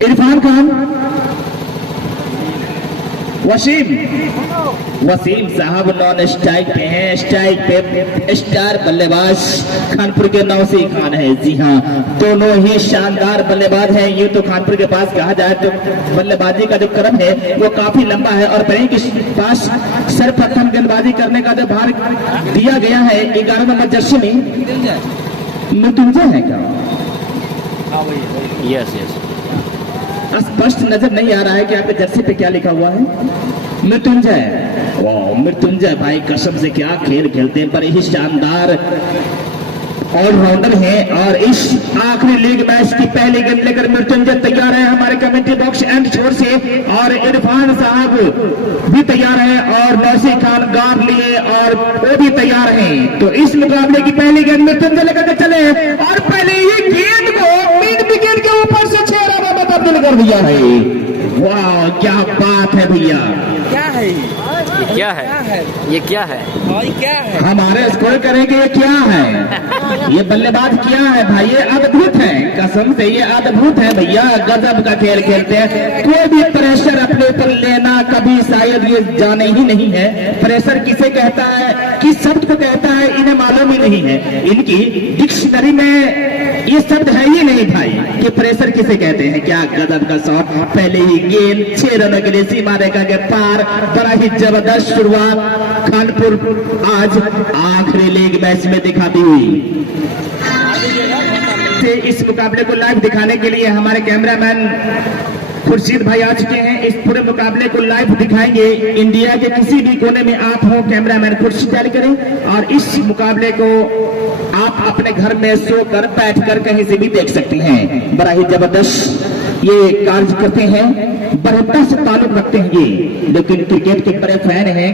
इरफान खान, वसीम साहब non strike पे हैं। स्ट्राइक पे स्टार बल्लेबाज खानपुर के नौसी खान है। जी हाँ, दोनों ही शानदार बल्लेबाज हैं। ये तो खानपुर के पास कहा जाए तो बल्लेबाजी का जो क्रम है वो काफी लंबा है और बड़ी के पास सर्वप्रथम गेंदबाजी करने का जो भार दिया गया है 11 नंबर जर्सी में मृत्युंजय है क्या? यस यस, स्पष्ट नजर नहीं आ रहा है कि आपके जर्सी पे क्या लिखा हुआ है। मृत्युंजय, वाह मृत्युंजय भाई कसम से क्या खेल खेलते हैं, बड़े ही शानदार ऑलराउंडर है। और इस आखिरी लीग मैच की पहली गेंद लेकर मृत्युंजय तैयार है हमारे कमेंट्री बॉक्स एंड छोर से, और इरफान साहब भी तैयार है और नौसी खान गार्ड लिए और वो भी तैयार हैं। तो इस मुकाबले की पहली गेंद मृत्युंजय लेकर चले और पहले ही गेंद को मिड विकेट के ऊपर से 6 रन में तब्दील कर दिया है। वाह क्या बात है भैया, क्या है ये? क्या है ये? क्या है भाई? क्या है? हमारे स्कोर करेंगे ये क्या है? ये बल्लेबाज क्या है भाई? ये अद्भुत है, कसम से ये अद्भुत है भैया, गजब का खेल खेलते हैं। कोई भी प्रेशर अपने ऊपर लेना कभी शायद ये जाने ही नहीं है। प्रेशर किसे कहता है, किस शब्द को कहता है, इन्हें मालूम ही नहीं है। इनकी डिक्शनरी में ये शब्द है ही नहीं भाई कि प्रेशर किसे कहते हैं। क्या गजब का शॉट, पहले ही गेंद 6 रनों के लिए सीमा रेखा के पार। बड़ा ही जबरदस्त शुरुआत खानपुर आज आखिरी लीग मैच में दिखाती हुई। इस मुकाबले को लाइव दिखाने के लिए हमारे कैमरामैन खुर्शीद भाई आ चुके हैं। इस पूरे मुकाबले को लाइव दिखाएंगे। इंडिया के किसी भी कोने में आप हो, कैमरामैन खुर्शीद डायल करें और इस मुकाबले को आप अपने घर में सोकर बैठकर कहीं से भी देख सकते हैं। बड़ा ही जबरदस्त ये कार्य करते हैं, बड़ौदा से ताल्लुक रखते हैं ये, लेकिन क्रिकेट के बड़े फैन हैं,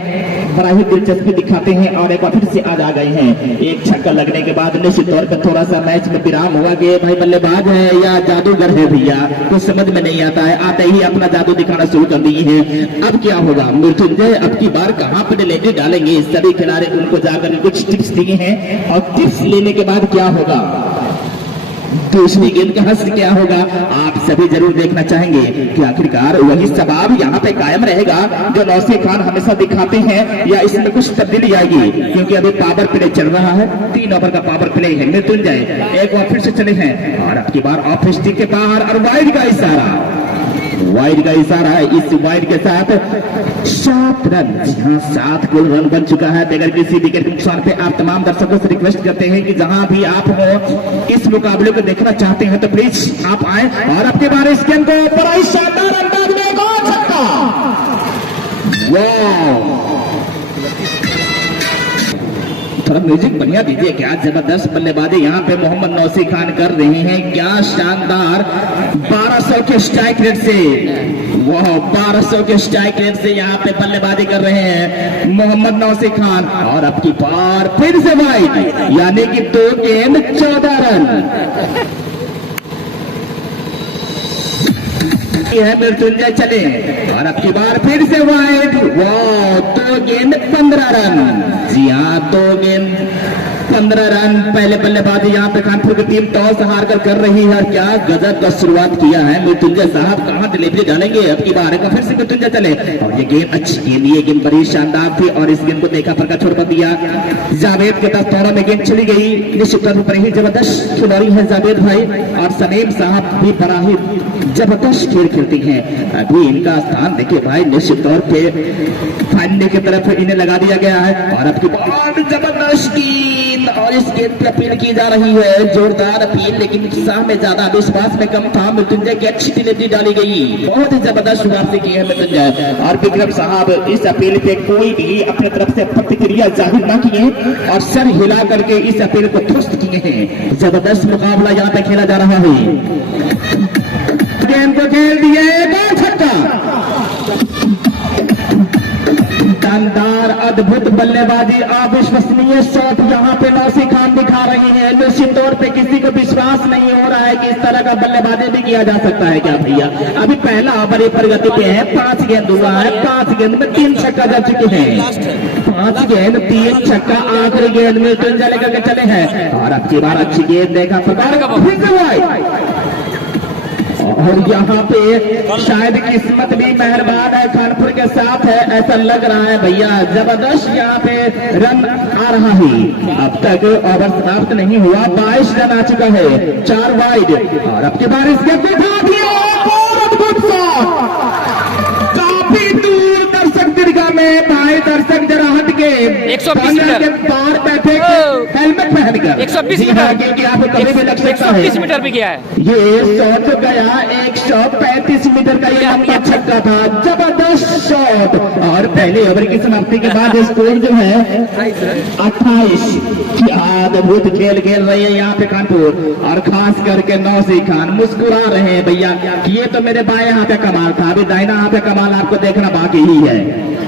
बड़ा ही दिलचस्पी दिखाते हैं और एक बार फिर से आज आ गए हैं। एक छक्का लगने के बाद निश्चित तौर पर थोड़ा सा मैच में विराम हुआ कि भाई बल्लेबाज है या जादूगर है भैया, कुछ समझ में नहीं आता है। आते ही अपना जादू दिखाना शुरू कर दिए हैं। अब क्या होगा? मृत्युंजय अब की बार कहाँ पर लेटे डालेंगे? सभी खिलाड़ी उनको जाकर कुछ टिप्स दिए हैं और टिप्स लेने के बाद क्या होगा, दूसरी गेंद का हश्र क्या होगा, आप सभी जरूर देखना चाहेंगे कि आखिरकार वही सवाब यहाँ पे कायम रहेगा जो नौसी खान हमेशा दिखाते हैं, या इसमें कुछ तब्दीली आएगी? क्योंकि अभी पावर प्ले चल रहा है, 3 ओवर का पावर प्ले है। मृत्युंजय एक बार फिर से चले हैं और अब की बार ऑफ स्टिक के बाहर और वाइड का इशारा, वाइड का इशारा है। इस वाइड के साथ 7 रन, जहां 7 कुल रन बन चुका है बगैर किसी विकेट के नुकसान पे। आप तमाम दर्शकों से रिक्वेस्ट करते हैं कि जहां भी आप हो, इस मुकाबले को देखना चाहते हैं तो प्लीज आप आए और आपके बारे इस गेंद को बड़ा ही शानदार अंदाज में कौन छक्का, वाह थोड़ा म्यूजिक बढ़िया दीजिए। क्या जबरदस्त बल्लेबाजी यहाँ पे मोहम्मद नौसी खान कर रहे हैं, क्या शानदार 1200 के स्ट्राइक रेट से, वाह 1200 के स्ट्राइक रेट से यहाँ पे बल्लेबाजी कर रहे हैं मोहम्मद नौसी खान। और अब की बार फिर से वाइड, यानी कि 2 गेंद 14 रन है। मृत्युंजय चले और अब की बार फिर से वाइड, वाह 2 गेंद 15 रन। जी हाँ, 2 गेंद 15 रन। पहले बल्लेबाजी यहाँ पे खानपुर की टीम टॉस हार कर रही है और क्या गजब का शुरुआत किया है मृत्युंजय साहब, कहाँ डिलीवरी डालेंगे? अब की बार फिर से मृत्युंजय चले और ये गेंद अच्छी गेंद, ये गेंद बड़ी शानदार थी और इस गेंद को देखा पर का छोड़ कर दिया। जावेद के तरफ थोड़ा में गेंद चली गई, निश्चित तौर पर ही जबरदस्त खिलाड़ी है जावेद भाई और सलीम साहब भी बड़ा ही जबरदस्त खेल खेलती हैं। अभी इनका स्थान देखिए भाई, निश्चित तौर पे फाइनल की तरफ इन्हें लगा दिया गया है। और अब की बार जबरदस्त गेंद और इस गेंद पर अपील की जा रही है, जोरदार अपील, लेकिन उत्साह में ज्यादा विश्वास में कम था। मृत्युंजय की अच्छी डिलीवरी डाली गई, बहुत ही जबरदस्त शुरुआत से की है मृत्युंजय। और विक्रम साहब इस अपील पे कोई भी अपने तरफ से प्रतिक्रिया जाहिर न किए और सर हिला करके इस अपील को ध्वस्त किए हैं। जबरदस्त मुकाबला यहाँ पे खेला जा रहा है। गेंद को खेल दिए, गोल छक्का, शानदार अद्भुत बल्लेबाजी, अविश्वसनीय शॉट यहाँ पे नौसी खान दिखा रही है। निश्चित तौर पे किसी को विश्वास नहीं हो रहा है कि इस तरह का बल्लेबाजी भी किया जा सकता है क्या भैया? अभी पहला ओवर ये प्रगति पे है, 5 गेंद हुआ है, 5 गेंद में 3 छक्का जा चुके हैं। 5 गेंद 3 छक्का, आखिरी गेंद में मृत्युंजय लेकर के चले हैं और अब की बार अच्छी गेंद देखा और यहाँ पे शायद किस्मत भी मेहरबान है, कानपुर के साथ है ऐसा लग रहा है भैया। जबरदस्त यहाँ पे रन आ रहा है। अब तक ओवर समाप्त नहीं हुआ, 22 रन आ चुका है, 4 वाइड। और अब की बार इसके उठा दिया, काफी दूर दर्शक दीर्घा में। भाई दर्शक जरा हट के 120 मीटर के पार बैठे हेलमेट पहनकर 120 जी हाँ, क्योंकि आपको कभी भी लग सकता है। 120 मीटर भी गया है ये 100 तो गया, 135 मीटर का ये आपका छक्का था। जबरदस्त शॉट। और पहले ओवर की समाप्ति के बाद स्कोर जो है 28। अद्भुत खेल खेल रही है यहाँ पे कानपुर, और खास करके नौसी खान मुस्कुरा रहे हैं भैया। ये तो मेरे बाएं हाथ पे कमाल था, अभी दाहिना हाथ पे कमाल आपको देखना बाकी ही है।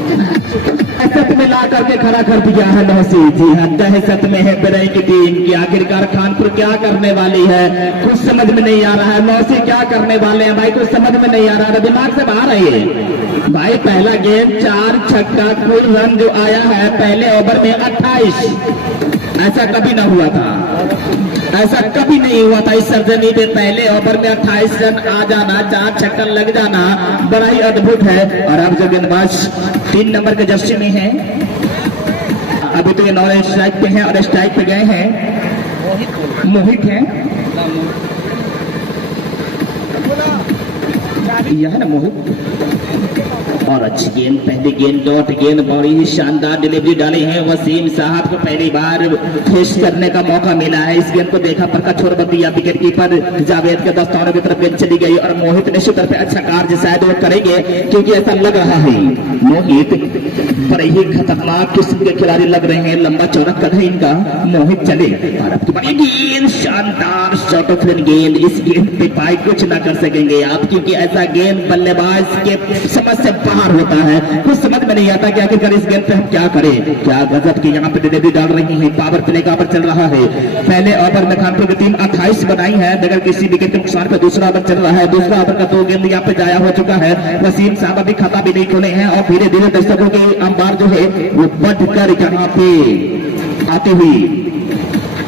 दहशत में ला करके खड़ा कर दिया है नौसी। जी हाँ, दहशत में है बिरई की टीम की। आखिरकार कानपुर क्या करने वाली है कुछ समझ में नहीं आ रहा है। नौसी क्या करने वाले हैं भाई कुछ समझ में नहीं आ रहा है, दिमाग से बाहर है भाई। पहला गेम 4 छक्का, कुल रन जो आया है पहले ओवर में 28। ऐसा कभी ना हुआ था, ऐसा कभी नहीं हुआ था इस सरजमी पे। पहले ओवर में 28 रन आ जाना, 4 छक्का लग जाना, बड़ा ही अद्भुत है। और अब जो गेंदबाज 3 नंबर के जर्सी में है, अभी तो ये नॉन स्ट्राइक पे हैं और स्ट्राइक पे गए हैं मोहित है, यह है ना मोहित। और अच्छी गेंद, पहली गेंद डॉट गेंद, बड़ी ही शानदार डिलीवरी डाली है। वसीम साहब को पहली बार फेस करने का मौका मिला है। इस गेंद को देखा पर छोड़ दिया विकेट कीपर जावेद के दस्तानों की तरफ गेंद चली गई। और मोहित निश्चित तौर पे अच्छा कार्य शायद वो करेंगे, क्योंकि ऐसा लग रहा है मोहित बड़े ही खतरनाक किस्म के खिलाड़ी लग रहे हैं। लंबा चौड़ा कद है इनका। मोहित चले और अब बड़ी गेंद, शानदार शॉट ऑफ गेंद। इस गेंद पे पाई कुछ ना कर सकेंगे आप, क्योंकि ऐसा गेंद बल्लेबाज के समझ से बाहर होता है। कुछ समझ में नहीं आता कि आखिरकार इस गेंद पे हम क्या करें। क्या गजब की यहाँ पे डिलीवरी डाल रही है। पावर प्ले का ओवर चल रहा है। पहले ओवर में कानपुर की टीम 28 बनाई है बगैर किसी विकेट के नुकसान पे। दूसरा ओवर चल रहा है, दूसरा ओवर का 2 गेंद यहाँ पे जाया हो चुका है। वसीम साहब अभी खाता भी नहीं खोले हैं और धीरे धीरे दर्शकों की अंबार जो है वो बढ़कर यहाँ पे आती हुई।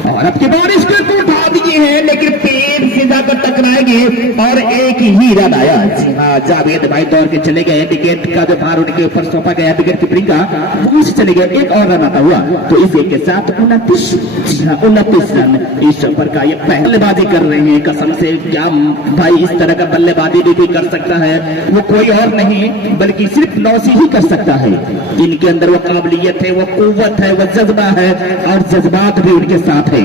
और अब की बारिश को उठा दिए हैं, लेकिन पेड़ से जाकर टकराएंगे और एक ही रन आया। जी हाँ, जावेद भाई दौड़ के चले गए। विकेट का जो भार उनके ऊपर सौंपा गया विकेट कीपिंग का, वहीं से चले गए। एक और रन आता हुआ तो इस एक के साथ 29 रन इस ओवर का ये बल्लेबाजी कर रहे हैं। कसम से क्या भाई, इस तरह का बल्लेबाजी भी कोई कर सकता है वो कोई और नहीं बल्कि सिर्फ नौसी ही कर सकता है। इनके अंदर वो काबिलियत है, वो कुव्वत है, वो जज्बा है और जज्बात भी उनके साथ है।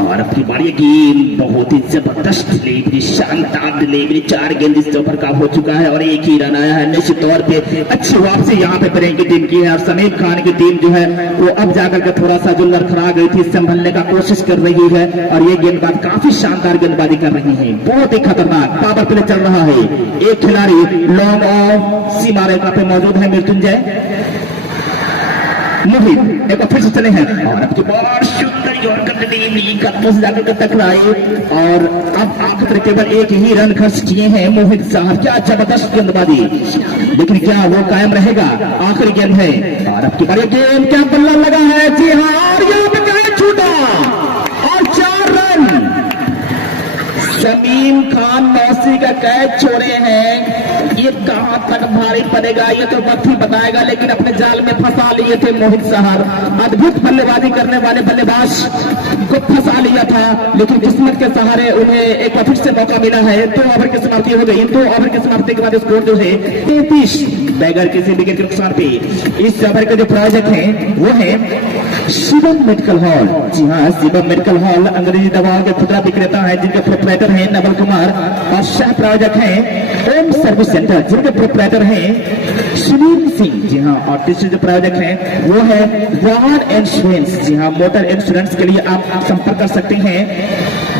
और अपनी बारी गेंद, बहुत ही जबरदस्त डिलीवरी, शानदार डिलीवरी। 4 गेंद इस ओवर का हो चुका है और एक ही रन आया है। निश्चित तौर पे अच्छी वापसी यहाँ पे बरेंगी टीम की है। और समीम खान की टीम जो है वो अब जाकर के थोड़ा सा जो लड़खड़ा गई थी, संभलने का कोशिश कर रही है। और ये गेंदबाज काफी शानदार गेंदबाजी कर रही है, बहुत ही खतरनाक पावर प्ले चल रहा है। एक खिलाड़ी लॉन्ग ऑफ सीमा रेखा पे मौजूद है, मृत्युंजय मोहित एक फिर से चले हैं। और अब की बार कदमों से जाकर टकराए और अब आखिर केवल एक ही रन खर्च किए हैं मोहित साहब। क्या जबरदस्त गेंदबाजी, लेकिन क्या वो कायम रहेगा। आखिरी गेंद है और अब की बार गेंद क्या बल्ला लगा है। जी हाँ, और यहाँ पे क्या छूटा और 4 रन। समीम खान नौसी का कैच छोड़े हैं। ये कहां तक भारी पड़ेगा ये तो वक्त ही बताएगा, लेकिन अपने जाल में फंसा लिए थे मोहित साहब। अद्भुत बल्लेबाजी करने वाले बल्लेबाज को फंसा लिया था, लेकिन किस्मत के सहारे उन्हें एक फिर से मौका मिला है। 2 ओवर की समाप्ति हो गई। 2 ओवर की समाप्ति के बाद स्कोर जो है 33 बगैर किसी विकेट के नुकसान पे। इस ओवर के जो प्रायोजक हैं वो है शिवम मेडिकल हॉल। जी हाँ, शिवम मेडिकल हॉल अंग्रेजी दवाओं के खुदरा विक्रेता है, जिनके प्रोपराइटर हैं नवल कुमार। और सह प्रायोजक हैं ओम सर्विस सेंटर, जिनके प्रोपराइटर हैं सुनील सिंह। जी हाँ, और तीसरे जो प्रायोजक हैं वो है वाहन इंश्योरेंस। जी हाँ, मोटर इंश्योरेंस के लिए आप संपर्क कर सकते हैं,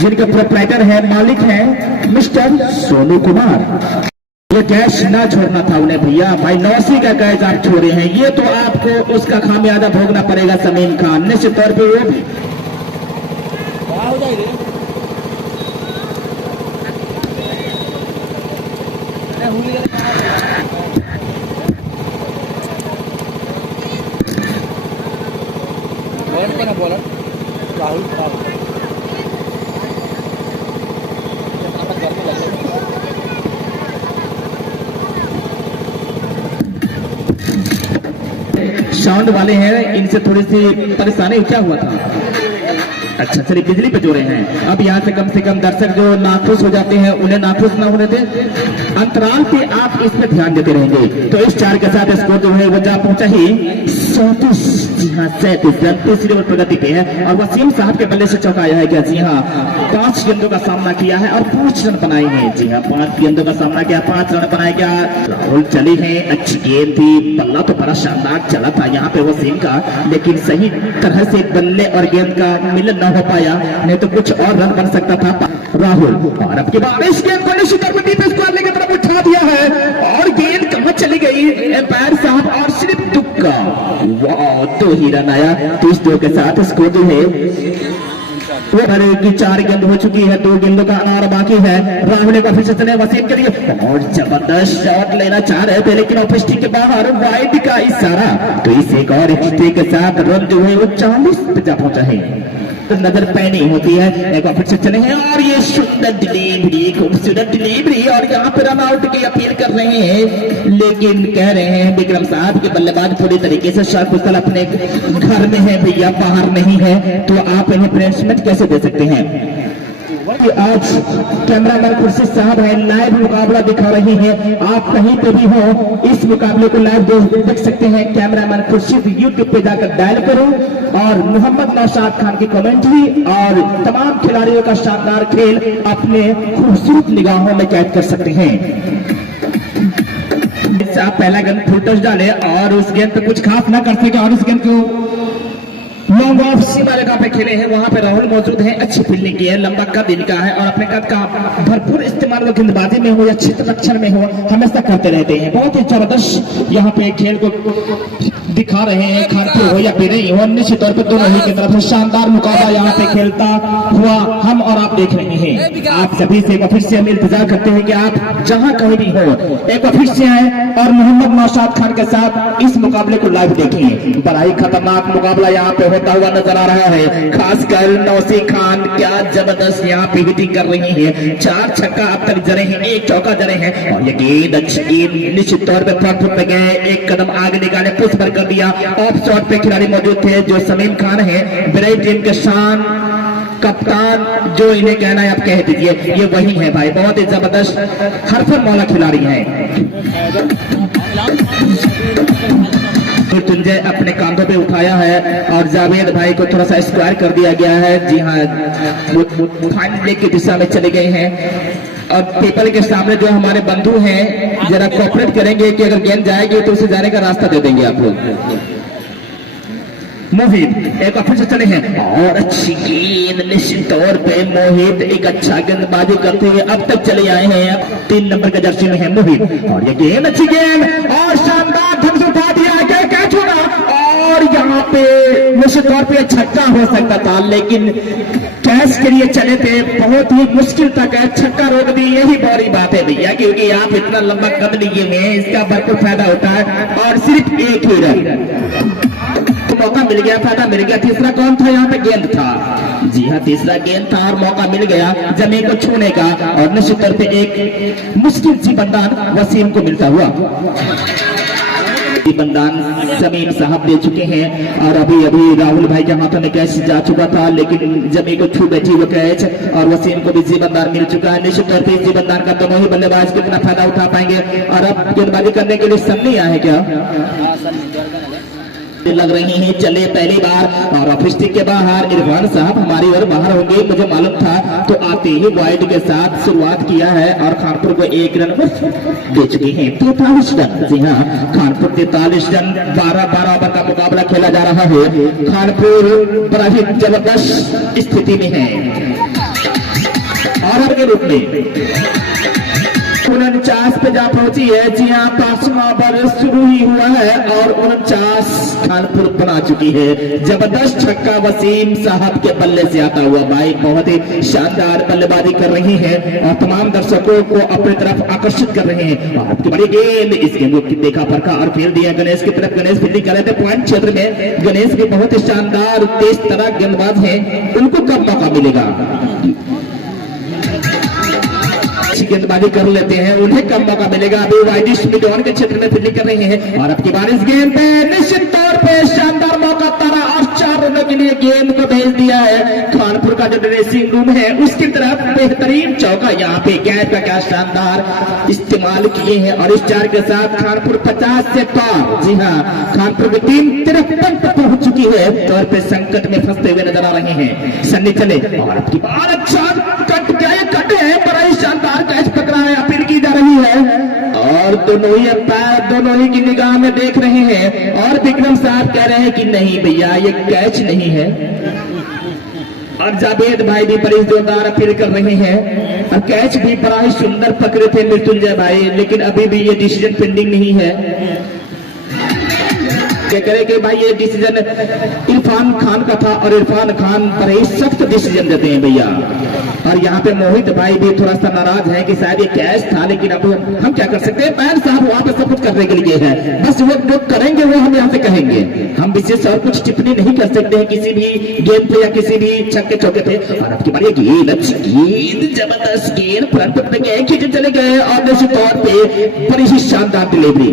जिनके प्रोपराइटर है मालिक हैं मिस्टर सोनू कुमार। ये कैच ना छोड़ना था उन्हें भैया, भाई नौसी का कैच आप छोड़े हैं, ये तो आपको उसका खामियाजा भोगना पड़ेगा। समीम खान निश्चित तौर पे वो साउंड वाले हैं, इनसे थोड़ी सी परेशानी क्या हुआ था? अच्छा चलिए, बिजली पे जोड़े हैं। अब यहाँ से कम दर्शक जो नाखुश हो जाते हैं उन्हें नाखुश ना होने दें, अंतराल पे आप इस पे ध्यान देते रहेंगे। तो इस 4 के साथ स्कोर जो है वो जा पहुंचा ही 37। जी हाँ 37 रन, तीसरे ओवर प्रगति पे है। और वसीम साहब के बल्ले से चौका आया है क्या? जी हाँ 5 गेंदों का सामना किया है और 5 रन बनाए हैं। जी हाँ 5 गेंदों का सामना किया, 5 रन बनाए। क्या राहुल चली है, अच्छी गेंद थी, बल्ला तो बड़ा शानदार चला था यहाँ पे वसीम का, लेकिन सही तरह से बल्ले और गेंद का मिलन हो पाया, नहीं तो कुछ और रन बन सकता था राहुल। और अब के बाद इस गेंद को निश्चित तौर पर डीप स्क्वायर की तरफ उठा दिया है और गेंद कहां चली गई एम्पायर साहब, और सिर्फ तुक्का। वाह, 2 ही रन आया। 32 के साथ इसको जो है वो भरे की 4 गेंद हो चुकी है, 2 गेंदों का अनार बाकी है। राहुल का फिर से चले वसीम के लिए और जबरदस्त शॉट लेना चाह रहे थे, लेकिन ऑफ स्टिक के बाहर वाइड का इशारा। तो इस एक और स्टिक के साथ रन जो है वो 40 पे जा पहुंचा है। तो नजर पैनी होती है, एक बार फिर से चले हैं और ये सुंदर डिलीवरी, खूबसूरत डिलीवरी, और यहाँ पे रन आउट की अपील कर रहे हैं, लेकिन कह रहे हैं विक्रम साहब के बल्लेबाज पूरी तरीके से शॉट कुशल अपने घर में है भैया, बाहर नहीं है, तो आप इन्हें पनिशमेंट कैसे दे सकते हैं? आज कैमरामैन खुर्शीद साहब है, लाइव मुकाबला दिखा रही है। आप कहीं पे भी हो, इस मुकाबले को लाइव देख सकते हैं। कैमरामैन खुर्शीद यूट्यूब पे जाकर डायल करो और मोहम्मद नौशाद खान की कमेंट्री और तमाम खिलाड़ियों का शानदार खेल अपने खूबसूरत निगाहों में कैद कर सकते हैं। आप पहला गेंद फुल टच डाले और उस गेंद पे कुछ खास ना कर सके और उस गेंद को लॉन्ग ऑफ सीमा रेखा पे खेले हैं, वहां पे राहुल मौजूद है, अच्छी फील्डिंग की है, लंबा कद इनका है और अपने कद का भरपूर इस्तेमाल वो गेंदबाजी में हो या क्षेत्र रक्षण में हो हमेशा करते रहते हैं। बहुत ही जबरदस्त यहाँ पे खेल को दिखा रहे हैं, खानपुर हो या फिर नहीं हो, निश्चित तौर पर दोनों ही की तरफ से शानदार मुकाबला यहाँ पे खेलता हुआ हम और आप देख रहे हैं। आप सभी से एक बार फिर से हम इंतजार करते हैं कि आप जहां कहीं भी हो एक बार फिर से आए और मोहम्मद नौशाद खान के साथ इस मुकाबले को लाइव देखें। बड़ा ही खतरनाक मुकाबला यहाँ पे होता हुआ नजर आ रहा है, खासकर नौसी खान क्या जबरदस्त यहाँ पे हिटिंग कर रही है। 4 छक्का अब तक जड़े हैं, 1 चौका जड़े हैं और ये गेंद अच्छी गेंद निश्चित तौर पर फ्रंट फुट पे गए, एक कदम आगे निकाले, पुश पर कर दिया। ऑफ शॉट पे खिलाड़ी मौजूद थे जो समीम खान है, ब्रेक टीम के शान कप्तान, जो इन्हें कहना है आप कह दीजिए, ये वही है भाई, बहुत ही जबरदस्त हरफन मौला खिलाड़ी है। मृत्युंजय अपने कांधों पे उठाया है और जावेद भाई को थोड़ा सा स्क्वायर कर दिया गया है। जी हाँ, फाइनल लेग की दिशा में चले गए हैं और पीपल के सामने जो हमारे बंधु हैं जरा कोऑपरेट करेंगे कि अगर गेंद जाएगी तो उसे जाने का रास्ता दे देंगे आप लोग। मोहित एक फिर से चले हैं और अच्छी गेंद, निश्चित तौर पे मोहित एक अच्छा गेंदबाजी करते हुए अब तक चले आए हैं। 3 नंबर के जर्सी में है मोहित और ये गेंद अच्छी गेंद और शानदार ढंग से उठा दिया, कैच होना और यहाँ पे निश्चित तौर पे छक्का हो सकता था, लेकिन कैच के लिए चले थे, बहुत ही मुश्किल था, कैच छक्का रोक दी। यही बड़ी बात है भैया, क्योंकि आप इतना लंबा कद लिए हुए हैं, इसका भरपूर फायदा होता है और सिर्फ 1 ही रन मौका मिल गया, फायदा मिल गया। तीसरा कौन था यहाँ पे? गेंद था। जी हाँ, तीसरा गेंद था और मौका मिल गया जमीन को छूने का और निश्चित तौर पे एक मुश्किल सी बंदान वसीम को मिलता हुआ। बंदान समीम साहब दे चुके हैं और अभी अभी राहुल भाई के हाथों में कैच जा चुका था, लेकिन जमीन को छू बैठी वो कैच और वसीम को भी जीवनदान मिल चुका है। निश्चित तौर पर जीवनदान का दोनों ही बल्लेबाज कितना फायदा उठा पाएंगे और अब गेंदबाजी करने के लिए सन्नी आए क्या लग रही हैं। चले पहली बार और ऑफ स्टिक के बाहर इरफान साहब हमारी ओर बाहर होंगे, मुझे मालूम था, तो आते ही वाइड के साथ शुरुआत किया है और खानपुर को 1 रन दे चुके हैं। 43 रन। जी हाँ, खानपुर 43 रन। 12 ओवर का मुकाबला खेला जा रहा है। खानपुर बड़ा ही जबरदस्त स्थिति में है और के रूप में 49 पे जा पहुंची है। जी हाँ, 5वां ओवर शुरू ही हुआ है और 49 खानपुर बना चुकी है। जबरदस्त छक्का वसीम साहब के बल्ले से आता हुआ भाई, बहुत ही शानदार बल्लेबाजी कर रही है और तमाम दर्शकों को अपनी तरफ आकर्षित कर रहे हैं। और आपकी बड़ी गेंद, इस गेंद को देखा परखा और फेर दिया गणेश की तरफ। गणेश फील्डिंग कर रहे थे पॉइंट क्षेत्र में। गणेश भी बहुत ही शानदार तेज तरह गेंदबाज है, उनको कब मौका मिलेगा? अच्छी गेंदबाजी कर लेते हैं, उन्हें कम मौका मिलेगा। अभी वाइड मिडऑन के क्षेत्र में फील्डिंग कर रहे हैं और अब की बार इस गेंद पे निश्चित तौर पे शानदार मौका तारा और 4 रनों के लिए गेंद को भेज दिया है खानपुर का जो ड्रेसिंग रूम है उसकी तरफ। बेहतरीन चौका यहाँ पे गैप का क्या शानदार इस्तेमाल किए हैं और इस 4 के साथ खानपुर 50 से पार। जी हाँ, खानपुर की टीम 53 तक पहुंच चुकी है, तौर पे संकट में फंसते हुए नजर आ रहे हैं। सन्नी चले और अब की बार अच्छा कट, क्या ये कट है, बड़ा ही शानदार कैच पकड़ा है, अपील की जा रही है और दोनों ही अंपायर दोनों ही की निगाह में देख रहे हैं और विक्रम साहब कह रहे हैं कि नहीं भैया ये कैच नहीं है। और जावेद भाई भी बड़ी जोरदार अपील कर रहे हैं और कैच भी बड़ा ही सुंदर पकड़े थे मृत्युंजय भाई, लेकिन अभी भी ये डिसीजन पेंडिंग नहीं है। क्या करे कि भाई ये डिसीजन इरफान खान का था और इरफान खान पर ही सख्त डिसीजन देते हैं भैया। और यहाँ पे मोहित भाई भी थोड़ा सा नाराज है कि शायद ये कैच था, लेकिन अब हम क्या कर सकते हैं, पैर साहब वहां पे सब कुछ करने के लिए है, बस वो जो करेंगे वो हम यहाँ पे कहेंगे, हम विशेष और कुछ टिप्पणी नहीं कर सकते हैं किसी भी गेंद पे या किसी भी छक्के चौके पे। और अब की बार गेंद अच्छी गेंद, जबरदस्त गेंद, फ्रंट पे गए खींचे चले गए और निश्चित तौर पे बड़ी ही शानदार डिलीवरी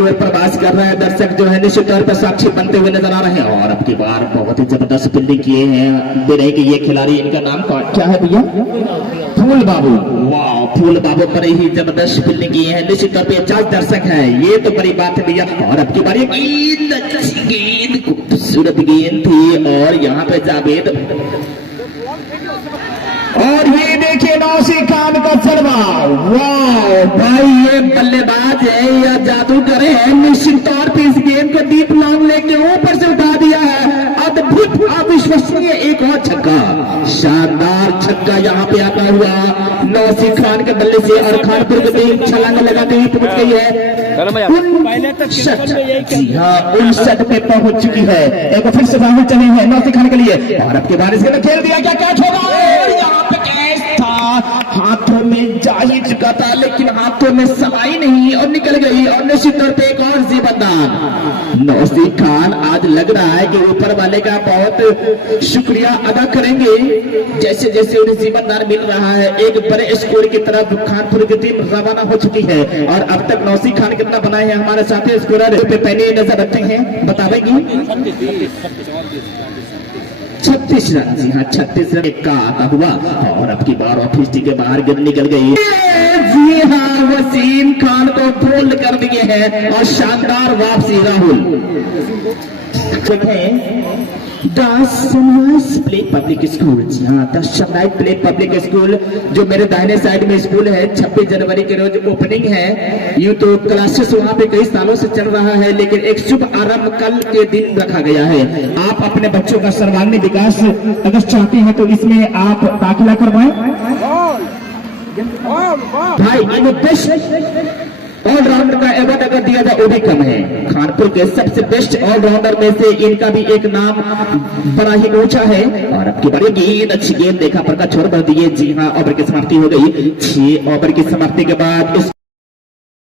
प्रवास कर रहा है। दर्शक जो है निश्चित तौर पर साक्षी बनते हुए नजर आ रहे हैं और अब की बार बहुत ही जबरदस्त फील्डिंग किए हैं। दे रहे कि ये खिलाड़ी, इनका नाम क्या है भैया? फूल बाबू। वाह, फूल बाबू बड़े ही जबरदस्त फील्डिंग किए हैं। निश्चित तौर पर 50 दर्शक है, ये तो बड़ी बात है भैया। और अब की बार ये गेंद, अच्छी गेंद, खूबसूरत गेंद थी और यहाँ पे जावेद और ये देखिए नौशी खान का जलवा। वाह भाई, ये बल्लेबाज है या जादूगर है, निश्चित तौर पर इस गेंद को डीप लॉन्ग लेके ऊपर से उठा दिया है। अद्भुत, अविश्वसनीय एक और छक्का, शानदार छक्का यहाँ पे आता हुआ नौशी खान के बल्ले से और खानपुर की टीम छलांग लगाते हुए पहुंच गई है 59 पे पहुंच चुकी है। एक फिर से राहुल चले हैं नौशी खान के लिए और अब के बाद इसके लिए खेल दिया, क्या कैच होगा? यहाँ पे कैच था, हाथों में जा ही चुका था लेकिन हाथों में समाई नहीं और निकल गई और निश्चित तौर पे एक और जीवनदान। नौशी खान आज लग रहा है कि ऊपर वाले का बहुत शुक्रिया अदा करेंगे, जैसे जैसे उन्हें जीवनदान मिल रहा है। एक बड़े स्कोर की तरफ खानपुर की टीम रवाना हो चुकी है और अब तक नौशी खान कितना बनाए हैं हमारे साथी स्कोरर पे पहले नजर रखते हैं, बतावेगी 36 रन। जी हाँ, 36 रन का आता हुआ और अब की बार ऑफिस के बाहर गेंद निकल गई। जी हाँ, वसीम खान को बोल्ड कर दिए हैं और शानदार वापसी राहुल। प्ले पब्लिक स्कूल, जी हाँ, प्ले पब्लिक स्कूल जो मेरे दाहिने साइड में स्कूल है। 26 जनवरी के रोज ओपनिंग है। यूं तो क्लासेस वहाँ पे कई सालों से चल रहा है, लेकिन एक शुभ आरंभ कल के दिन रखा गया है। आप अपने बच्चों का सर्वांगीण विकास अगर चाहते हैं तो इसमें आप दाखिला करवाएं। भाई ये बेस्ट ऑलराउंडर का अवार्ड अगर दिया जाए वो भी कम है। खानपुर के सबसे बेस्ट ऑलराउंडर में से इनका भी एक नाम बड़ा ही ऊंचा है। और अब की बड़ी गेंद, अच्छी गेंद देखा पर का छोड़ भर दिए। जी हाँ, ओवर की समाप्ति हो गई। 6 ओवर की समाप्ति के बाद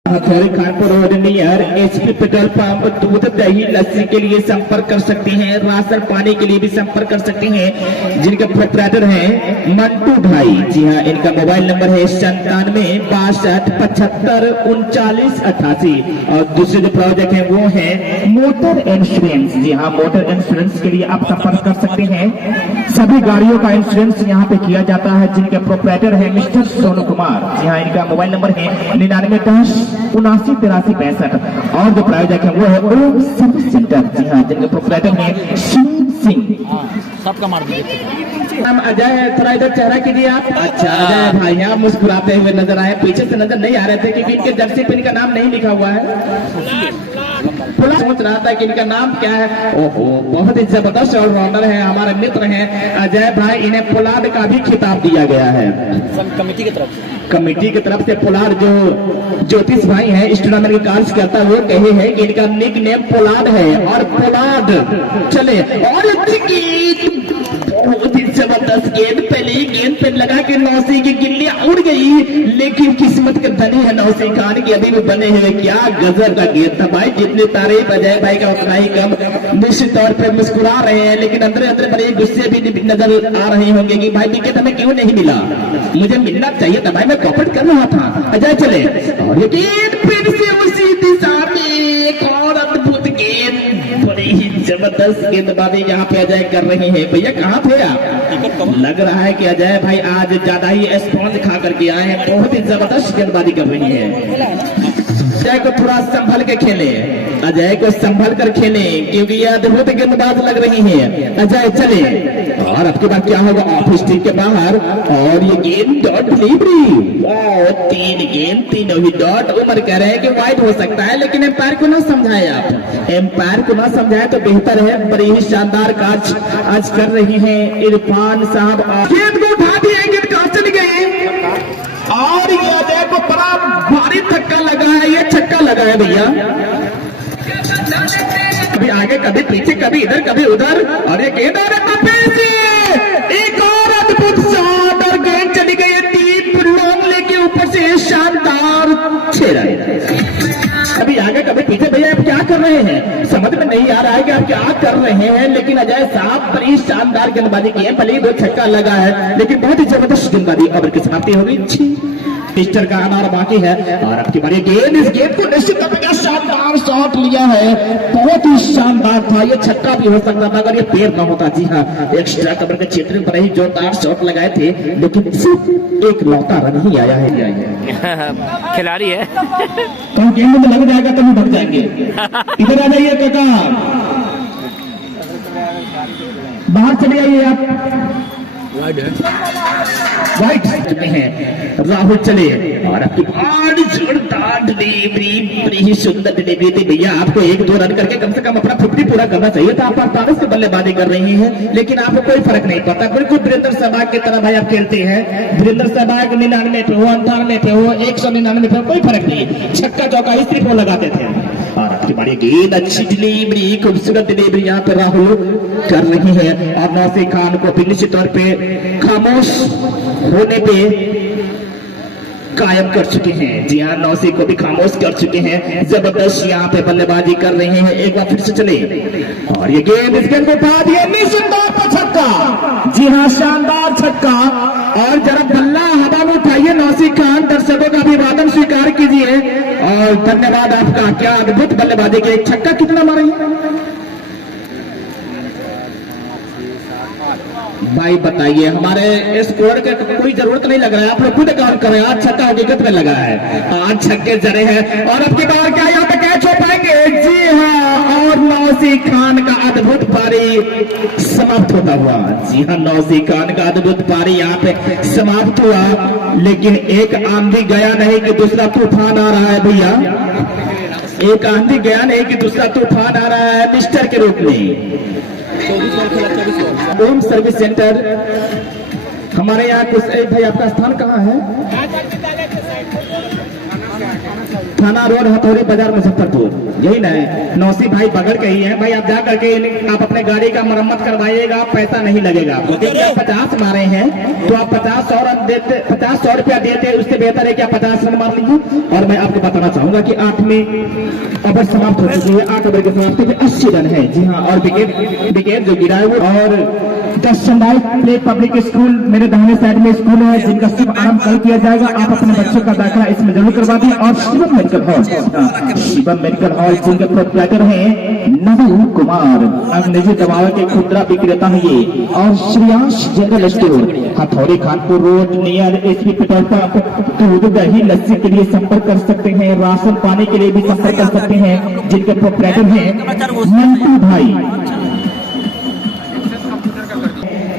Khanpur road near HP petrol pump दूध दही लस्सी के लिए संपर्क कर सकती हैं, राशन पानी के लिए भी संपर्क कर सकती हैं, जिनके प्रोपराइटर हैं मंटू भाई। जी हाँ, इनका मोबाइल नंबर है 97 62 75 39 88 और दूसरे जो प्रोजेक्ट है वो है मोटर इंश्योरेंस। जी हाँ, मोटर इंश्योरेंस के लिए आप संपर्क कर सकते हैं। सभी गाड़ियों का इंश्योरेंस यहाँ पे किया जाता है, जिनके प्रोपराइटर है मिस्टर सोनू कुमार। जी हाँ, इनका मोबाइल नंबर है 99 79 83 65 और जो प्रायोजक है वो है ओम सर्विस सेंटर। जी हाँ, जिनके प्रोपराइटर है सिंह। सबका मार दीजिए। नाम अजय है, थोड़ा इधर चेहरा कीजिए आप। अच्छा अजय भाई यहाँ मुस्कुराते हुए नजर आए, पीछे से नजर नहीं आ रहे थे क्योंकि इनके जर्सी पे इनका नाम नहीं लिखा हुआ है। सोच रहा था कि इनका नाम क्या है। ओहो, बहुत ही जबरदस्त ऑलराउंडर है, हमारे मित्र हैं अजय भाई। इन्हें पोलार्ड का भी खिताब दिया गया है कमेटी की तरफ से। पोलार्ड जो ज्योतिष भाई हैं इस टूर्नामेंट के कार्य करता हुए कहे हैं कि इनका निक नेम पोलार्ड है और पोलार्ड चले। और बहुत ही जबरदस्त गेंद पहली गेंद पे लगा के नौसी की गिल्लियां उड़ गई, लेकिन किस्मत के धनी है नौसी खान की अभी भी बने हुए। क्या गजब का गेंद था भाई, जितनी तारीफ अजय भाई का उतना ही कम। निश्चित तौर पे मुस्कुरा रहे हैं, लेकिन अंदर अंदर बड़े गुस्से भी नजर आ रहे होंगे कि भाई विकेट हमें क्यों नहीं मिला, मुझे मिलना चाहिए था भाई, मैं कॉपरेट कर रहा था। अजय चले और ये गेंद फिर से उसी दिशा में, एक और अद्भुत गेंद, बड़ी ही जबरदस्त गेंदबाजी यहाँ पे अजय कर रहे हैं। भैया कहाँ थे आप? लग रहा है कि अजय भाई आज ज्यादा ही स्पॉन्ज खा करके आए हैं, बहुत ही जबरदस्त गेंदबाजी कर रही है। अजय को थोड़ा संभल के खेले, अजय को संभल कर खेले, क्योंकि ये अद्भुत गेंदबाज लग रही है। अजय चले और अब के बाद क्या होगा, ऑफ स्टिक के बाहर, और ये गेंद डॉट डिलीवरी। वाह, 3 गेंद 3 ही डॉट। उमर कह रहे हैं कि वाइड हो सकता है, लेकिन एम्पायर को ना समझाए, आप एम्पायर को ना समझाए तो बेहतर है। बड़ी ही शानदार काज आज कर रही है इरफान साहब। गेंद को उठा दिया, गेंद कहां चली गई, और ये अजय को बड़ा भारी धक्का लगा है, ये छक्का लगा है भैया। कभी आगे कभी पीछे, कभी इधर कभी उधर, और ये गेंद एक और अद्भुत शॉट, और गेंद चली गई है 3 लॉन्ग लेके ऊपर से शानदार 6 रन। कभी आगे कभी पीछे, भैया आप क्या कर रहे हैं, समझ में नहीं आ रहा है कि आप क्या कर रहे हैं। लेकिन अजय साहब बड़ी शानदार गेंदबाजी की है, भले ही 2 छक्का लगा है, लेकिन बहुत ही जबरदस्त गेंदबाजी। ओवर की समाप्ति होगी, पिस्टल का आना बाकी है, और अब की बारी गेंद, इस गेंद को निश्चित करके शानदार शॉट लिया है, बहुत ही शानदार था। ये छक्का भी हो सकता था अगर ये पैर ना होता। जी हाँ, एक्स्ट्रा कवर के क्षेत्र पर ही जोरदार शॉट लगाए थे, लेकिन सिर्फ एक लौटा रन ही आया है। खिलाड़ी है, कहीं गेंद में लग जाएगा तो भाग जाएंगे। इधर आ जाइए काका, बाहर चले आइए आप। वाइट चुके हैं राहुल चले, और आपकी जोरदार डिलीवरी, बड़ी ही सुंदर डिलीवरी थी भैया। आपको 1-2 रन करके कम से कम अपना 50 पूरा करना चाहिए था। आप 48 से बल्लेबाजी कर रही हैं, लेकिन आपको कोई फर्क नहीं पड़ता। बिल्कुल वीरेंद्र सहवाग की तरह भाई आप खेलते हैं। वीरेंद्र सहवाग 99 पे हो, 98 पे हो, 199 पे, कोई फर्क नहीं, छक्का चौका इस सिर्फ वो लगाते थे। और आपकी बड़ी गेंद, अच्छी डिलीवरी, खूबसूरत डिलीवरी यहाँ पे राहुल कर रही है, और नौसी खान को भी निश्चित तौर पे खामोश होने पे कायम कर चुके हैं। जी हाँ, नौसी को भी खामोश कर चुके हैं। जबरदस्त यहाँ पे बल्लेबाजी कर रहे हैं। एक बार फिर से चले, और ये गेंद, इस गेंद को उठा दिया, निशानदार पर छक्का। जी हाँ, शानदार छक्का। और जरा बल्ला हवा में उठाइए नौसी खान, दर्शकों का अभिवादन स्वीकार कीजिए, और धन्यवाद आपका। क्या अद्भुत बल्लेबाजी की, एक छक्का कितना मारी भाई बताइए। हमारे स्कोर के कोई जरूरत नहीं लग रहा है, आप लोग खुद काउंट करें। आज छक्का हकीकत में लगा है, आज छक्के जड़े हैं, और अब की बार क्या यहाँ पे कैच हो पाएंगे? जी हाँ, और नौसी खान का अद्भुत पारी समाप्त होता हुआ। जी हाँ, नौसी खान का अद्भुत पारी यहाँ पे समाप्त हुआ, लेकिन एक आंधी गया नहीं कि दूसरा तूफान आ रहा है भैया। एक आंधी गया नहीं कि दूसरा तूफान आ रहा है मिस्टर के रूप में। होम सर्विस सेंटर हमारे यहाँ कुछ। भाई आपका स्थान कहाँ है? थाना रोड, हथौड़ी बाजार, मुजफ्फरपुर, यही ना है? नौसी भाई बगल के ही है भाई। आप जा करके आप अपने गाड़ी का मरम्मत करवाइएगा, पैसा नहीं लगेगा आपको। क्योंकि आप 50 मारे हैं तो आप 50-100 रन देते, 50-100 रुपया देते, उससे बेहतर है कि आप 50 रन मार लीजिए। और मैं आपको बताना चाहूंगा कि 8वीं ओवर समाप्त हो चुकी है। 8 ओवर की समाप्ति में 80 रन है। जी हाँ, और विकेट जो गिरा है वो, और दशमदाई प्ले पब्लिक स्कूल मेरे दाहिने साइड में स्कूल है, जिनका शुभ आरंभ कल किया जाएगा। आप अपने बच्चों का दाखिला इसमें जरूर करवा दें। और Shivam medical hall, Shivam medical hall जिनके प्रोप्राइटर हैं नवीन कुमार, अंग्रेजी दवाओं के खुदरा विक्रेता है ये, और श्रेयांश जनरल स्टोर, हथौड़ी, Kanpur road, near SP petrol pump. दूध दही लस्सी के लिए संपर्क कर सकते हैं, राशन पानी के लिए भी संपर्क कर सकते हैं, जिनके प्रोप्राइटर हैं मंटू भाई।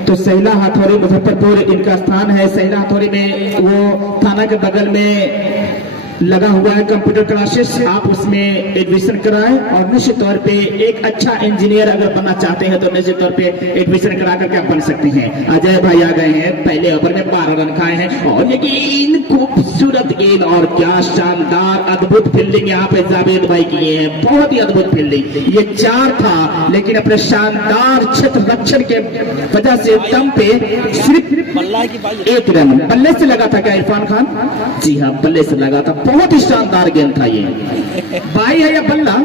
तो सैला हथौड़ी मुजफ्फरपुर इनका स्थान है। सैला हथौड़ी में वो थाना के बगल में लगा हुआ है कंप्यूटर क्लासेस, आप उसमें एडमिशन कराएं और निश्चित तौर पे एक अच्छा इंजीनियर अगर बनना चाहते हैं तो निश्चित तौर पे एडमिशन करा करके आप बन सकते हैं। अजय भाई आ गए हैं, पहले ओवर में 12 रन खाए हैं और ये गेंद खूबसूरत गेंद और क्या शानदार अद्भुत फील्डिंग यहाँ पे जावेद भाई किए हैं, बहुत ही अद्भुत फील्डिंग। ये 4 था लेकिन अपने शानदार क्षेत्र रक्षण के वजह से दम पे सिर्फ 1 रन बल्ले से लगा था। क्या इरफान खान? जी हाँ, बल्ले से लगा था, बहुत ही शानदार गेंद था। ये भाई है या बल्ला?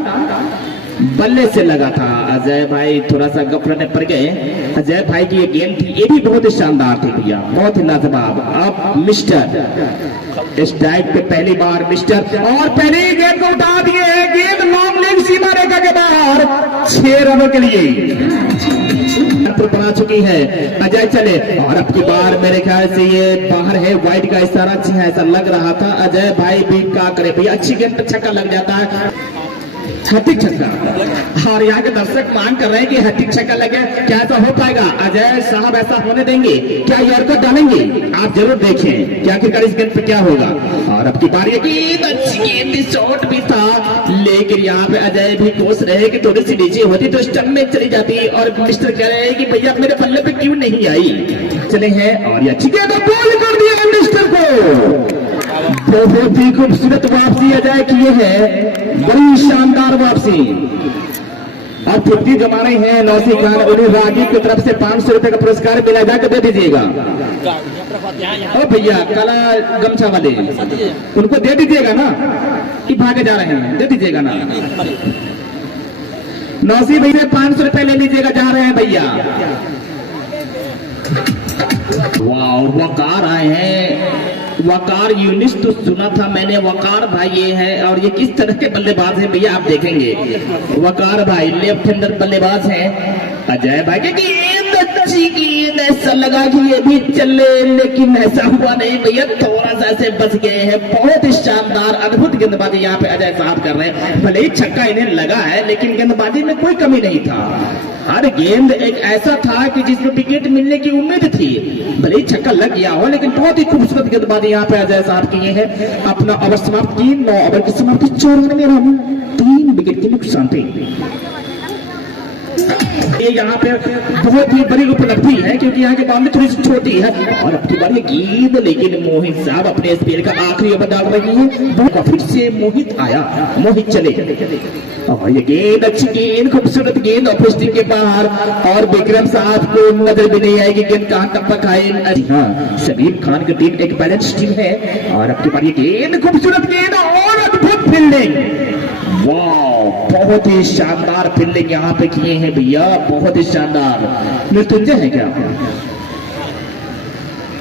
बल्ले से लगा था। अजय भाई थोड़ा सा गफलत पड़ गए। अजय भाई की ये गेंद थी, ये भी बहुत ही शानदार थी भैया, बहुत ही लाजवाब। अब मिस्टर स्ट्राइक पे पहली बार मिस्टर और पहले ही गेंद को उठा दिए हैं। गेंद लॉन्ग लेग सीमा रेखा के बाहर 6 रनों के लिए बना चुकी है। अजय चले और अब की बार मेरे ख्याल से ये बाहर है, वाइड का इशारा ऐसा लग रहा था। अजय भाई भी क्या करे भैया, अच्छी गेंद पे छक्का लग जाता है, हैट्रिक छक्का। और यहाँ के दर्शक मांग कर रहे हैं कि हैट्रिक छक्का लगे, क्या ऐसा हो पाएगा? अजय साहब ऐसा होने देंगे क्या? यॉर्कर डालेंगे? आप जरूर देखें कि आखिरकार इस गेंद पे क्या होगा। और अब की बार ये गेंद अच्छी गेंद, शॉट भी था लेकिन यहाँ पे अजय भी कोस रहे कि थोड़ी सी नीचे होती तो स्टंप में चली जाती और मिस्टर कह रहे हैं कि भैया मेरे बल्ले पे क्यों नहीं आई। चले हैं और ये अच्छी गेंद बॉल कर दिया मिस्टर को। बहुत ही खूबसूरत वापसी अजय किए है, बड़ी शानदार वापसी। और 50 जमा रहे हैं नौसी खान, उन्हें राजीव की तरफ से 500 रुपए का पुरस्कार मिला, जाकर दे दीजिएगा। ओ भैया काला गमछा वाले, उनको दे दीजिएगा ना कि भागे जा रहे हैं, दे दीजिएगा ना। नौसी भैया से 500 रुपए ले लीजिएगा, जा रहे हैं भैया। वाह, वकार आए हैं, वकार यूनिस तो सुना था मैंने, वकार भाई ये है। और ये किस तरह के बल्लेबाज हैं भैया, आप देखेंगे। वकार भाई लेफ्ट हैंडर बल्लेबाज हैं। अजय भाई की गेंद अच्छी गेंद, ऐसा लगा कि ये भी चले लेकिन ऐसा हुआ नहीं भैया, थोड़ा सा ऐसे बच गए हैं। बहुत ही शानदार अद्भुत गेंदबाजी यहाँ पे अजय साहब कर रहे हैं। भले ही छक्का इन्हें लगा है लेकिन गेंदबाजी में कोई कमी नहीं था। हर गेंद एक ऐसा था कि जिसमें विकेट मिलने की उम्मीद थी, भले ही छक्का लग गया हो लेकिन बहुत ही खूबसूरत गेंदबाजी यहाँ पे अजय साहब किए हैं। अपना ओवर समाप्त की, 9 ओवर की समाप्ति 94 रन, 3 विकेट की नुकसान थे। ये यहाँ पे बहुत ही बड़ी उपलब्धि है क्योंकि यहाँ की बाउंड्री थोड़ी सी छोटी है। और अब की बार ये गेंद, लेकिन मोहित साहब अपने स्पेल का आखिरी ओवर डाल रही है। फिर से मोहित आया, मोहित चले और ये गेंद अच्छी गेंद, खूबसूरत गेंद ऑफ स्टिक के बाहर। और विक्रम साहब को नजर भी नहीं आएगी गेंद कहाँ टपक आए। हाँ, शमीम खान की टीम एक बैलेंस टीम है। और अब की बार ये गेंद, खूबसूरत गेंद और अद्भुत फील्डिंग। वाह, बहुत ही शानदार फील्डिंग यहाँ पे किए हैं भैया, बहुत ही शानदार। मृत्युंजय है क्या?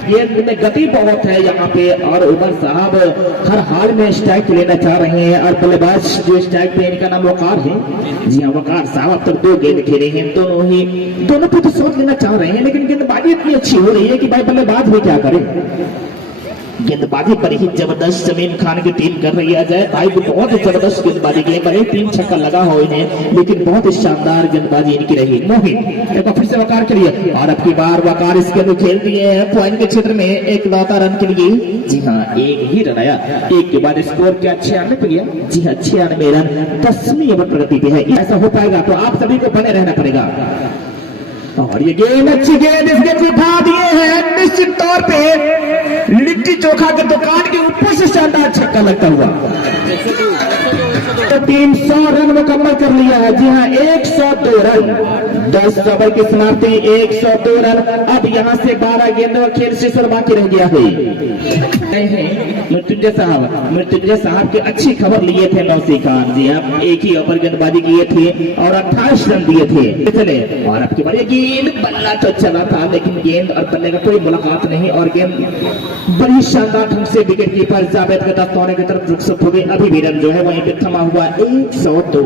गेंद में गति बहुत है यहाँ पे। और उमर साहब हर हाल में स्ट्राइक लेना चाह रहे हैं। और बल्लेबाज जो स्ट्राइक पे, इनका नाम वकार है। जी हाँ, वकार साहब अब तक 2 गेंद खेले हैं, दोनों पे तो शॉट लेना चाह रहे हैं लेकिन गेंदबाजी इतनी अच्छी हो रही है कि भाई बल्लेबाज भी क्या करे। गेंदबाजी बड़ी ही जबरदस्त शमीम खान की टीम कर रही है। अजय भाई को बहुत ही जबरदस्त गेंदबाजी की, बड़े 3 छक्का लगा हो इन्हें लेकिन बहुत ही शानदार गेंदबाजी इनकी रही। मोहित एक बार फिर से वकार के लिए, और अब की बार वकार इसके अंदर खेल दिए हैं पॉइंट के क्षेत्र में, एक लौता रन के लिए। जी हाँ, एक ही रन आया, एक के बाद स्कोर क्या 96 पे गया। जी हाँ, 96 रन 10वीं ओवर प्रगति पे है। ऐसा हो पाएगा तो आप सभी को बने रहना पड़ेगा। और ये गेंद, अच्छी गेंद, इस गेंद को उठा दिए हैं निश्चित तौर पे लिट्टी चोखा के दुकान के ऊपर से शानदार छक्का लगता हुआ। 300 रन मुकम्मल कर लिया है। जी हाँ, 102 रन, 10 ओवर की समाप्ति, 102 रन। अब यहाँ से 12 गेंदों का खेल शेष बाकी रह गया है। मृत्युंजय साहब के अच्छी खबर लिए थे नौसी खान। जी हाँ, एक ही ओवर गेंदबाजी किए थे और 28 रन दिए थे। चले और अब की बार गेंद, बल्ला तो चला था लेकिन गेंद और बल्ले का कोई मुलाकात नहीं। और गेंद बड़ी शानदार ढंग से विकेट कीपर जावेद के दस्तौने की तरफ रुखसत हो गई। अभी भी रन जो है वहीं पे थमा हुआ 102।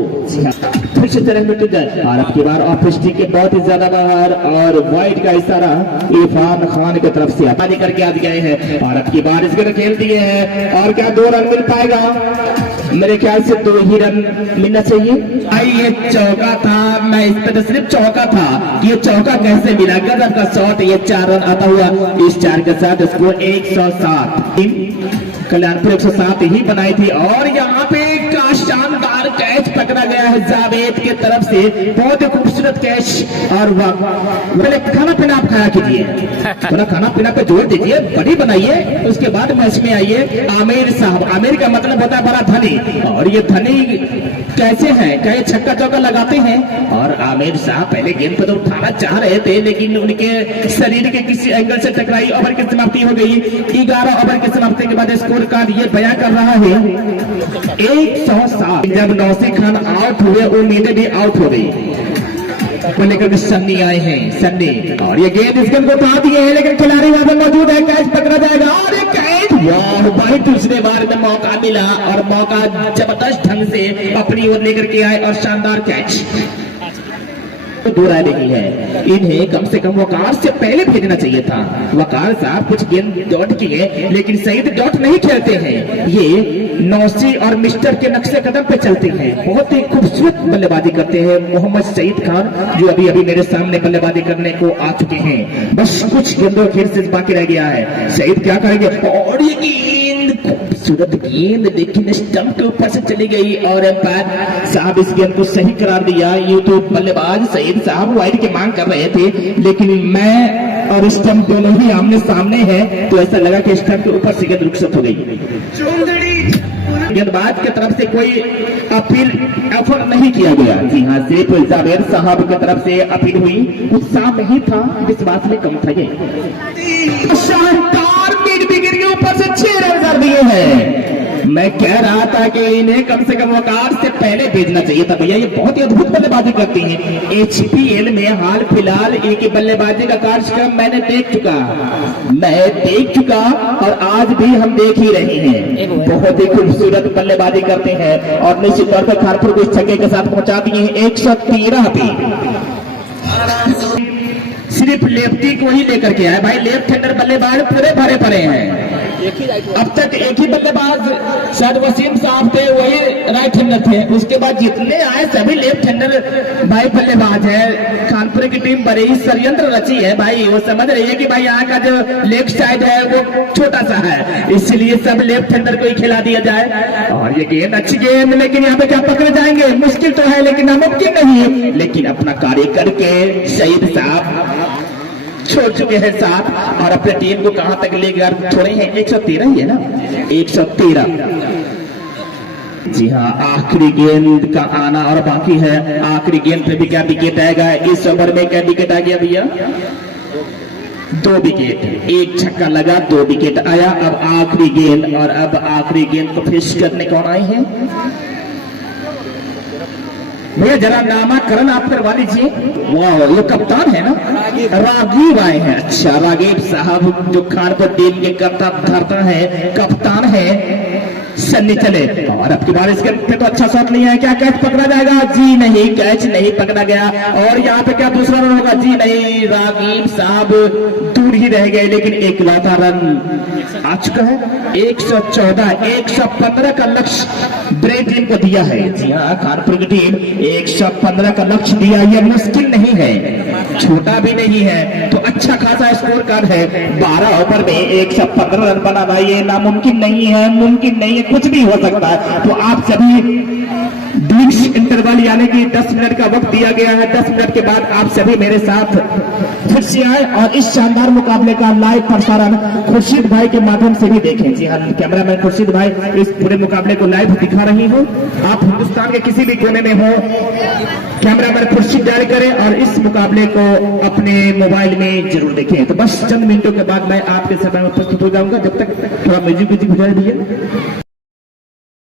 फिर से चले मृत्युंजय, और अब की बार ऑफ स्टिक के बहुत ही ज्यादा बाहर और वाइड का इशारा इरफान खान की तरफ से हटाने करके आ गए हैं। और अब की बार इसके खेल दिए हैं और क्या 2 रन मिल पाएगा? मेरे ख्याल से 2 ही रन मिलना चाहिए। आई ये चौका था, मैं इस पर तो सिर्फ चौका था, ये चौका कैसे मिला? गजब का शॉट, ये 4 रन आता हुआ। इस 4 के साथ स्कोर 107। कल्याणपुर 107 ही बनाई थी। और यहाँ पे का शानदार कैच पकड़ा गया है जावेद के तरफ से, बहुत ही खूबसूरत कैच। और पहले खाना पीना आप खाया कीजिए, थोड़ा खाना पीना पे जोर दीजिए, बड़ी बनाइए, उसके बाद मैच में आइए। आमिर साहब, आमिर का मतलब होता है बड़ा धनी, और ये धनी कैसे हैं, क्या ये छक्का चौका लगाते हैं? और आमिर साहब पहले गेंद पर तो उठाना चाह रहे थे, लेकिन उनके शरीर के किसी एंगल से टकराई। ओवर की समाप्ति हो गई। 11 ओवर की समाप्ति के बाद स्कोर कार्ड ये बयां कर रहा है 107। जब नौसी खान आउट हुए, उम्मीदें भी आउट हो गई। को लेकर सन्नी आए हैं, सन्नी, और ये गेंद इस गेंद को उठा दिए हैं, लेकिन खिलाड़ी वहां पर मौजूद है, कैच पकड़ा जाएगा। और एक कैच, वाह भाई, दूसरे बार में मौका मिला और मौका जबरदस्त ढंग से अपनी ओर लेकर के आए और शानदार कैच। तो दो राय नहीं है, इन्हें कम से कम वकार से पहले भेजना चाहिए था। वकार साहब कुछ गेंद डॉट किए, लेकिन सईद डॉट नहीं खेलते हैं, ये नौसी और मिस्टर के नक्शे कदम पे चलते हैं। बहुत ही खूबसूरत बल्लेबाजी करते हैं मोहम्मद सईद खान, जो अभी अभी मेरे सामने बल्लेबाजी करने को आ चुके हैं। बस कुछ गेंदों फिर से बाकी रह गया है, सईद क्या करेंगे? और ये गेंद, खूबसूरत गेंद, लेकिन स्टंप के ऊपर से चली गई और एम्पायर साहब इस गेंद को सही करार दिया। ये तो बल्लेबाज सईद साहब वाइड की मांग कर रहे थे, लेकिन मैं और स्टंप दोनों ही आमने सामने हैं, तो ऐसा लगा कि स्टंप के ऊपर से गेंद रुखसत हो गई। गेंदबाज की तरफ से कोई अपील ऑफर नहीं किया गया। जी हाँ, सिर्फ जावेद साहब की तरफ से अपील हुई। उत्साह नहीं था, विश्वास में कम था। शानदार मिड विकेट के ऊपर से 6 रन कर दिए हैं। मैं कह रहा था कि इन्हें कम से कम वकार से पहले भेजना चाहिए था। भैया ये बहुत ही अद्भुत बल्लेबाजी करती हैं। HPL में हाल फिलहाल एक बल्लेबाजी का कार्यक्रम मैंने देख चुका और आज भी हम देख ही रहे हैं। बहुत ही खूबसूरत बल्लेबाजी करते हैं और निश्चित तौर पर खारपुर को इस छक्के के साथ पहुंचा दिए हैं 113 पे। सिर्फ लेफ्टी को ही लेकर के आए भाई, लेफ्ट हैंडर बल्लेबाज पूरे भरे पड़े हैं। अब तक एक ही बल्लेबाज शायद वसीम साहब थे, वही राइट हैंडर थे। उसके बाद जितने आए सभी लेफ्ट हैंडर भाई बल्लेबाज है। कानपुर की टीम बड़े ही षड्यंत्र रची है भाई, वो समझ रही है कि भाई यहाँ का जो लेफ्ट साइड है वो छोटा सा है, इसलिए सब लेफ्ट हैंडर को ही खिला दिया जाए। और ये गेंद अच्छी गेंद, लेकिन यहाँ पे क्या पकड़े जाएंगे? मुश्किल तो है लेकिन नामुमकिन नहीं। लेकिन अपना कार्य करके सईद साहब छोड़ चुके हैं साथ और अपने टीम को कहां तक ले गए छोड़े हैं। 113 ही है ना, 113। जी हाँ, आखिरी गेंद का आना और बाकी है। आखिरी गेंद पे भी क्या विकेट आएगा? इस ओवर में क्या विकेट आ गया भैया? 2 विकेट, एक छक्का लगा, 2 विकेट आया। अब आखिरी गेंद, और अब आखिरी गेंद को फिश करने कौन आए हैं भैया? जरा नामाकरण आप करवा लीजिए। वाह, ये कप्तान है ना, रागीब आए हैं। अच्छा, रागीब साहब जो खानपुर टीम के कप्तान है सन्नी चले। और अब की बार इसके पे तो अच्छा शॉट नहीं है, क्या कैच पकड़ा जाएगा? जी नहीं, कैच नहीं पकड़ा गया। और यहाँ पे क्या दूसरा रन होगा? जी नहीं, रागीब साहब दूर ही रह गए, लेकिन एक लाता रन आ चुका है। 114, 115 का लक्ष्य ब्रे टीम को दिया है। जी हाँ, कानपुर की टीम 115 का लक्ष्य दिया, यह मुश्किल नहीं है, छोटा भी नहीं है, तो अच्छा खासा स्कोर कार्ड है। 12 ओवर में 115 रन बनाना ये नामुमकिन नहीं है, मुमकिन नहीं है, कुछ भी हो सकता है। तो आप सभी 20 इंटरवल यानी कि 10 मिनट का वक्त दिया गया है। 10 मिनट के बाद आप सभी मेरे साथ फिर से आए और इस शानदार मुकाबले का लाइव प्रसारण खुर्शीद भाई के माध्यम से भी देखें। जी हाँ, कैमरामैन खुर्शीद भाई इस पूरे मुकाबले को लाइव दिखा रही हूँ। आप हिंदुस्तान के किसी भी कोने में हो, कैमरामैन खुर्शीद डायल करें और इस मुकाबले को अपने मोबाइल में जरूर देखें। तो बस चंद मिनटों के बाद मैं आपके समय में उपस्थित हो जाऊंगा। जब तक थोड़ा म्यूजिक हो जाए भैया।